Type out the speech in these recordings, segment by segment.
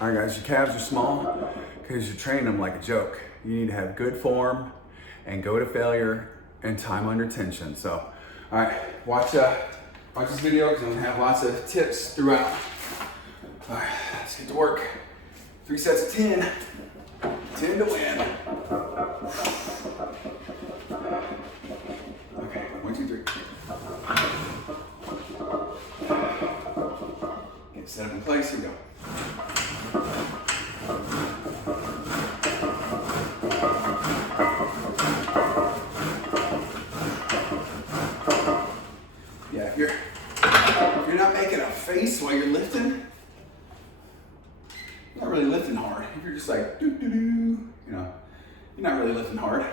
All right, guys, your calves are small because you're training them like a joke. You need to have good form and go to failure and time under tension. So, all right, watch this video because I'm gonna have lots of tips throughout. All right, let's get to work. 3 sets of 10. 10 to win. Okay, 1, 2, 3. Get set up in place, here we go. Yeah, if you're not making a face while you're lifting, you're not really lifting hard. If you're just like doo-doo-doo, you know, you're not really lifting hard.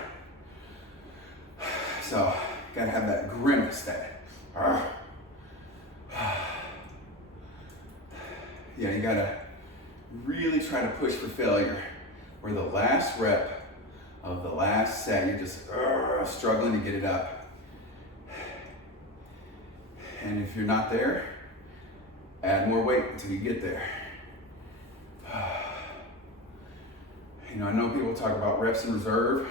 So, you gotta have that grimace, that yeah, you gotta really try to push for failure, where the last rep of the last set, you're just struggling to get it up. And if you're not there, add more weight until you get there. You know, I know people talk about reps in reserve.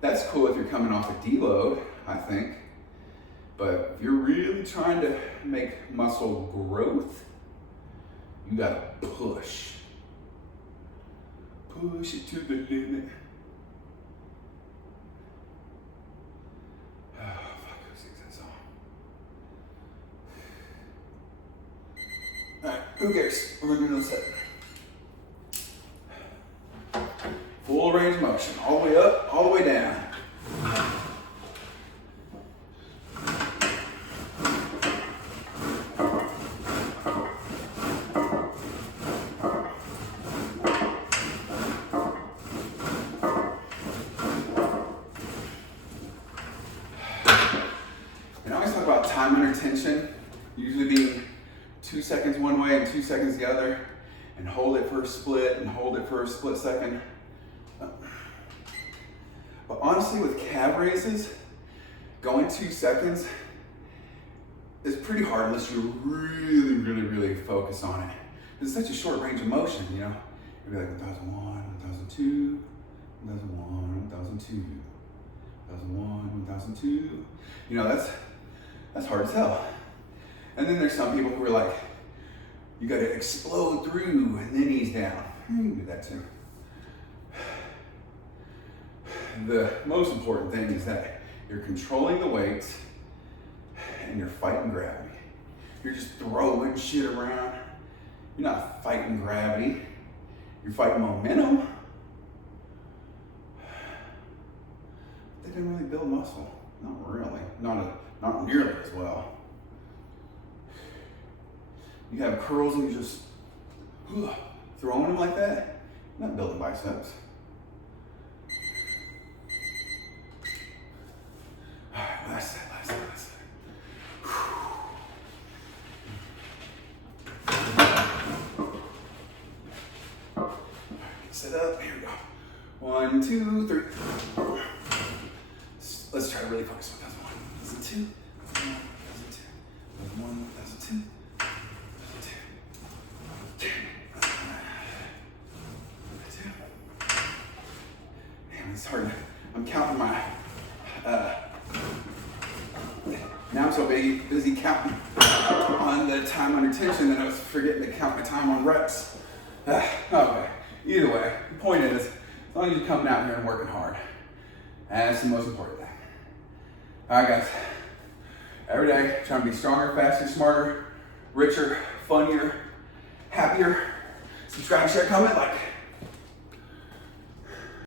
That's cool if you're coming off a deload, I think. But if you're really trying to make muscle growth, you gotta push. Push it to the limit. Oh, fuck, who sings that song? All right, who cares? We're gonna do another set. Full range of motion, all the way up, all the way down. And I always talk about time under tension, usually being 2 seconds one way and 2 seconds the other, and hold it for a split and hold it for a split second. But honestly, with calf raises, going 2 seconds is pretty hard unless you really focus on it. It's such a short range of motion, you know? You'll be like 1001, 1002, 1001, 1002, 1001, 1002. You know, that's hard as hell. And then there's some people who are like, you gotta explode through and then ease down. You can do that too. The most important thing is that you're controlling the weights and you're fighting gravity. You're just throwing shit around. You're not fighting gravity. You're fighting momentum. They didn't really build muscle. Not really. Not nearly as well. You have curls and you just throwing them like that. You're not building biceps. Last set. Sit up, here we go. 1, 2, 3. Let's try to really focus on 1001, 1002, 1001, 1002, 1002. Man, it's hard. I'm counting my, now I'm so busy counting on the time under tension that I was forgetting to count my time on reps. Okay, either way, the point is, as long as you're coming out here and working hard, that's the most important thing. All right, guys, every day, trying to be stronger, faster, smarter, richer, funnier, happier. Subscribe, share, comment, like.